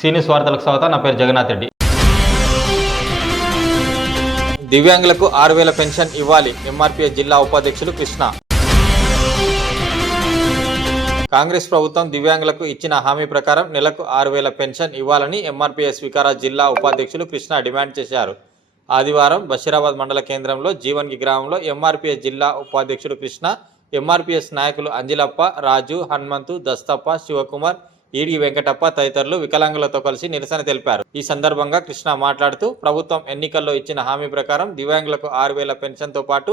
సీనియస్ వార్తలకు స్వాగతం. నా పేరు జగన్నాథ్ రెడ్డి. దివ్యాంగులకు 6,000 పెన్షన్ ఇవ్వాలి. ఎంఆర్పీఎస్ జిల్లా ఉపాధ్యక్షులు కృష్ణ. కాంగ్రెస్ ప్రభుత్వం దివ్యాంగులకు ఇచ్చిన హామీ ప్రకారం నెలకు 6,000 పెన్షన్ ఇవ్వాలని ఎంఆర్పీఎస్ వికారాబాద్ జిల్లా ఉపాధ్యక్షులు కృష్ణ డిమాండ్ చేశారు. ఆదివారం బషీరాబాద్ మండల కేంద్రంలో జీవన్గి గ్రామంలో ఎంఆర్పీఎస్ జిల్లా ఉపాధ్యక్షుడు కృష్ణ, ఎంఆర్పీఎస్ నాయకులు అంజిలప్ప, రాజు, హనుమంతు, దస్తప్ప, శివకుమార్, ఈడి వెంకటప్ప తదితరులు వికలాంగులతో కలిసి నిరసన తెలిపారు. ఈ సందర్భంగా కృష్ణ మాట్లాడుతూ ప్రభుత్వం ఎన్నికల్లో ఇచ్చిన హామీ ప్రకారం దివ్యాంగులకు 6,000 పెన్షన్తో పాటు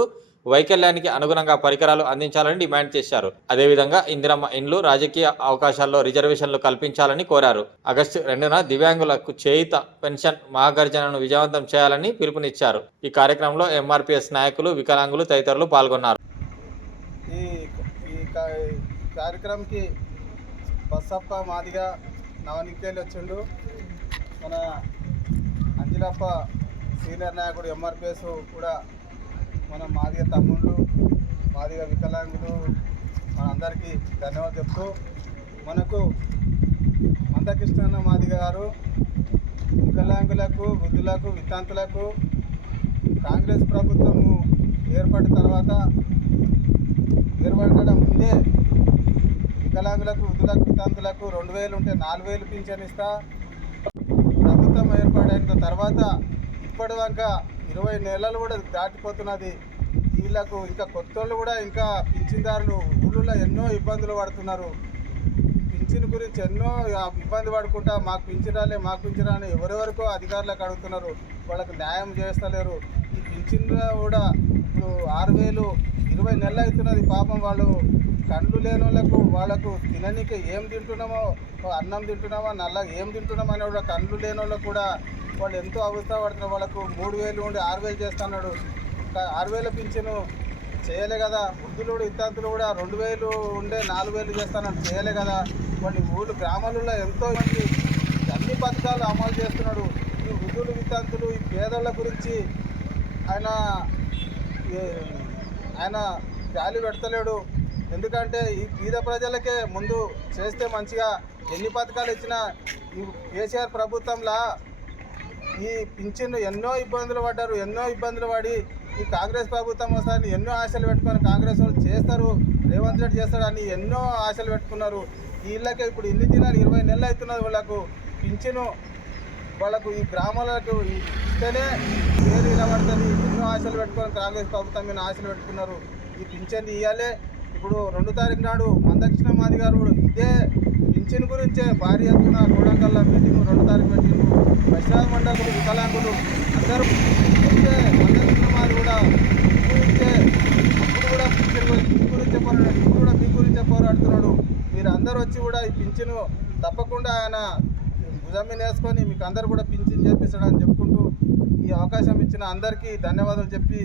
వైకల్యానికి అనుగుణంగా పరికరాలు అందించాలని డిమాండ్ చేశారు. అదేవిధంగా ఇందిరమ్మ ఇండ్లు, రాజకీయ అవకాశాల్లో రిజర్వేషన్లు కల్పించాలని కోరారు. ఆగస్టు 2న దివ్యాంగులకు చేయుత పెన్షన్ మహాగర్జనను విజయవంతం చేయాలని పిలుపునిచ్చారు. ఈ కార్యక్రమంలో ఎంఆర్పీఎస్ నాయకులు, వికలాంగులు తదితరులు పాల్గొన్నారు. ఈ కార్యక్రమంకి బసప్ప మాదిగా నవనికేళ్ళు వచ్చిండు. మన అంజిలప్ప సీనియర్ నాయకుడు ఎంఆర్పీఎస్ కూడా మన మాదిగ తమ్ముళ్ళు, మాదిగ వికలాంగులు మనందరికీ ధన్యవాదాలు చెప్తూ, మనకు మందకృష్ణ మాదిగ గారు వికలాంగులకు, వృద్ధులకు, వితంతులకు కాంగ్రెస్ ప్రభుత్వము ఏర్పడడం ముందే వికలాంగులకు, వృద్ధులకు, వితంతులకు 2,000 ఉంటే 4,000 పింఛన్ ఇస్తా. ప్రభుత్వం ఏర్పడిన తర్వాత ఇప్పటిదాకా 20 నెలలు కూడా దాటిపోతున్నది. వీళ్ళకు ఇంకా కొత్త వాళ్ళు కూడా ఇంకా పింఛన్దారులు ఊళ్ళో ఎన్నో ఇబ్బందులు పడుతున్నారు. పింఛన్ గురించి ఎన్నో ఇబ్బంది పడుకుంటా మాకు పింఛనాలే అని ఎవరెవరికో అధికారులకు అడుగుతున్నారు. వాళ్ళకు న్యాయం చేస్తలేరు. ఈ పింఛన్లో కూడా ఇప్పుడు 6,000 20 నెలలు అవుతున్నది. పాపం వాళ్ళు కండ్లు లేని వాళ్ళకు తిననీకి ఏం తింటున్నామో, అన్నం తింటున్నామో, నల్లగా ఏం తింటున్నామో అని కూడా కండ్లు లేని వాళ్ళకు కూడా వాళ్ళు ఎంతో అవస్థ పడుతున్నారు. వాళ్ళకు 3,000 ఉండి 6,000 చేస్తున్నాడు. 6,000 పింఛను చేయలే కదా. వృద్ధులు వితంతులు కూడా 2,000 ఉండే 4,000 చేస్తానని చేయలే కదా. వాళ్ళు ఊళ్ళు గ్రామాలలో ఎంతో మంది అన్ని పథకాలు అమలు చేస్తున్నాడు. ఈ వృద్ధులు, వితంతులు, ఈ పేదల గురించి ఆయన వ్యాల్యూ పెడతలేడు. ఎందుకంటే ఈ పేద ప్రజలకే ముందు చేస్తే మంచిగా ఎన్ని పథకాలు ఇచ్చినా ఈ కేసీఆర్ ప్రభుత్వంలో ఈ పింఛన్లు ఎన్నో ఇబ్బందులు పడ్డారు. ఎన్నో ఇబ్బందులు పడి ఈ కాంగ్రెస్ ప్రభుత్వం వస్తారని ఎన్నో ఆశలు పెట్టుకొని కాంగ్రెస్ వాళ్ళు చేస్తారు, రేవంత్ రెడ్డి చేస్తారని ఎన్నో ఆశలు పెట్టుకున్నారు. వీళ్ళకే ఇప్పుడు ఇన్ని దినాలు 20 నెలలు అవుతున్నారు. వాళ్ళకు పింఛను వాళ్ళకు ఈ గ్రామాలకు ఇస్తేనే పేరు నిలబడుతుంది. ఎన్నో ఆశలు పెట్టుకొని కాంగ్రెస్ ప్రభుత్వం మీద ఆశలు పెట్టుకున్నారు. ఈ పింఛన్ ఇవ్వాలే. ఇప్పుడు 2 తారీఖు నాడు మందకృష్ణ మాది గారు ఇదే పింఛన్ గురించే భారీ ఎత్తున కోడంగల్లో మీటింగ్ 2 తారీఖు మీటింగ్ బషీరాబాద్ మండలం వికలాంగులు అందరూ వస్తే మందకృష్ణ మాది కూడా గురించే అప్పుడు కూడా పింఛన్ గురించే పోరాడాడు. ఇప్పుడు కూడా మీ గురించే పోరాడుతున్నాడు. మీరు అందరూ వచ్చి కూడా ఈ పింఛను తప్పకుండా ఆయన భుజం మీద వేసుకొని మీకు అందరూ కూడా పింఛన్ చేపిస్తాడని చెప్పుకుంటూ ఈ అవకాశం ఇచ్చిన అందరికీ ధన్యవాదాలు చెప్పి